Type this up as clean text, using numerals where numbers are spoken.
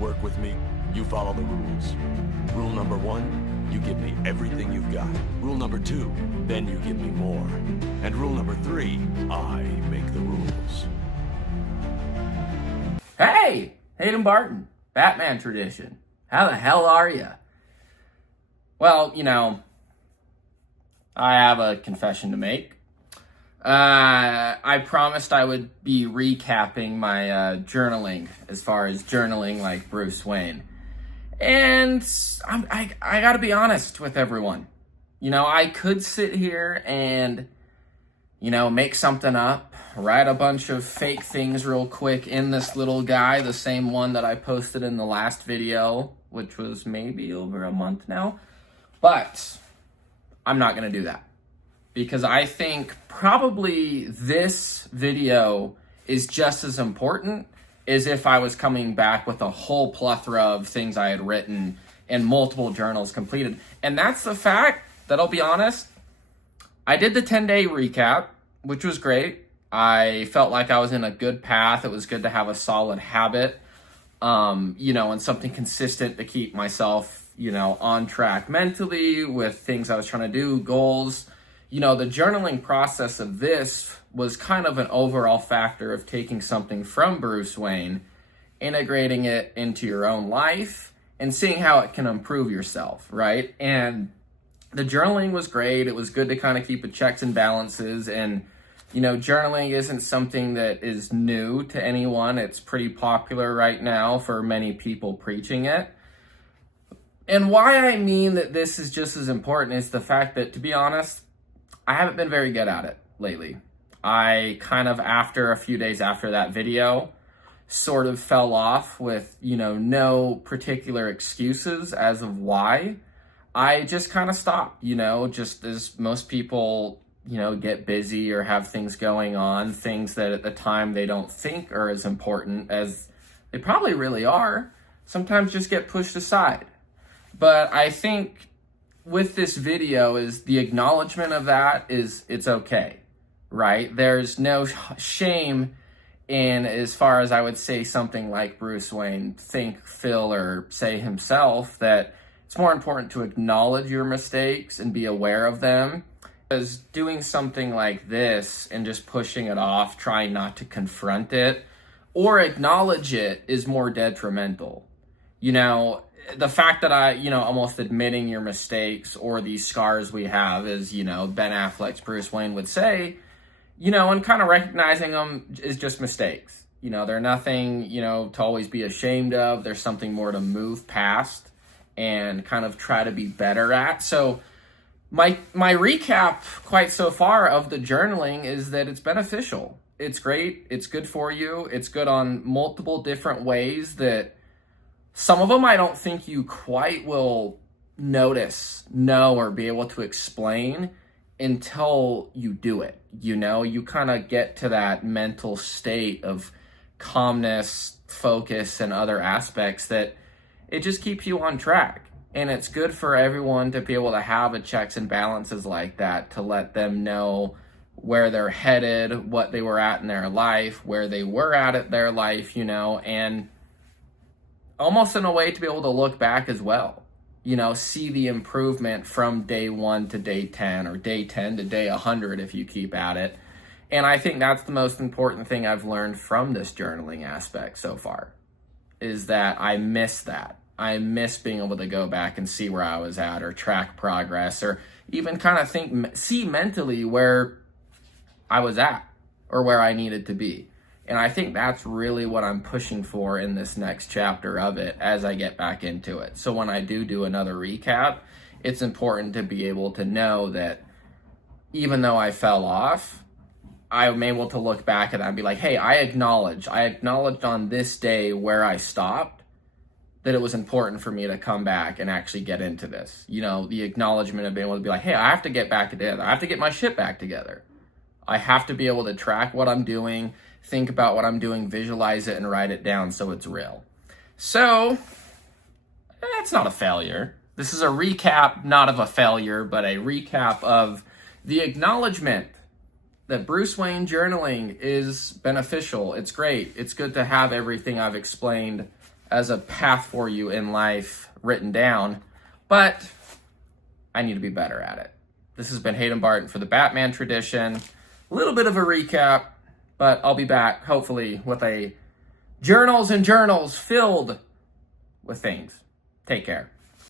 work with me, you follow the rules. Rule number 1, you give me everything you've got. Rule number 2, then you give me more. And rule number 3, I make the rules. Hey, Hayden Barton, Batman Tradition. How the hell are you? Well, I have a confession to make. I promised I would be recapping my journaling as far as journaling like Bruce Wayne. And I gotta be honest with everyone. I could sit here and, make something up, write a bunch of fake things real quick in this little guy, the same one that I posted in the last video, which was maybe over a month now. But I'm not gonna do that. Because I think probably this video is just as important as if I was coming back with a whole plethora of things I had written and multiple journals completed. And that's the fact that, I'll be honest, I did the 10-day recap, which was great. I felt like I was in a good path. It was good to have a solid habit, and something consistent to keep myself, on track mentally with things I was trying to do, goals. The journaling process of this was kind of an overall factor of taking something from Bruce Wayne, integrating it into your own life, and seeing how it can improve yourself, right? And the journaling was great. It was good to kind of keep it checks and balances. And, journaling isn't something that is new to anyone. It's pretty popular right now for many people preaching it. And why I mean that this is just as important is the fact that, to be honest, I haven't been very good at it lately. I kind of, after a few days after that video, sort of fell off with, no particular excuses as of why. I just kind of stopped, just as most people, get busy or have things going on, things that at the time they don't think are as important as they probably really are, sometimes just get pushed aside. But I think with this video is the acknowledgement of that is it's okay, right? There's no shame in, as far as I would say something like Bruce Wayne think, feel, or say himself, that it's more important to acknowledge your mistakes and be aware of them. Because doing something like this and just pushing it off, trying not to confront it or acknowledge it is more detrimental. The fact that almost admitting your mistakes or these scars we have is, Ben Affleck's Bruce Wayne would say, and kind of recognizing them is just mistakes. They're nothing, to always be ashamed of. There's something more to move past and kind of try to be better at. So my recap quite so far of the journaling is that it's beneficial. It's great. It's good for you. It's good on multiple different ways that some of them I don't think you quite will know, or be able to explain until you do it. You kind of get to that mental state of calmness, focus, and other aspects that it just keeps you on track. And it's good for everyone to be able to have a checks and balances like that, to let them know where they're headed, what they were at in their life, where they were at their life, and almost in a way to be able to look back as well, see the improvement from day 1 to day 10 or day 10 to day 100 if you keep at it. And I think that's the most important thing I've learned from this journaling aspect so far, is that I miss that. I miss being able to go back and see where I was at, or track progress, or even kind of see mentally where I was at or where I needed to be. And I think that's really what I'm pushing for in this next chapter of it as I get back into it. So when I do another recap, it's important to be able to know that even though I fell off, I'm able to look back at that and be like, hey, I acknowledged on this day where I stopped, that it was important for me to come back and actually get into this. The acknowledgement of being able to be like, hey, I have to get back together. I have to get my shit back together. I have to be able to track what I'm doing, think about what I'm doing, visualize it, and write it down so it's real. So, that's not a failure. This is a recap, not of a failure, but a recap of the acknowledgement that Bruce Wayne journaling is beneficial. It's great. It's good to have everything I've explained as a path for you in life written down, but I need to be better at it. This has been Hayden Barton for the Batman Tradition. A little bit of a recap, but I'll be back hopefully with a journals and journals filled with things. Take care.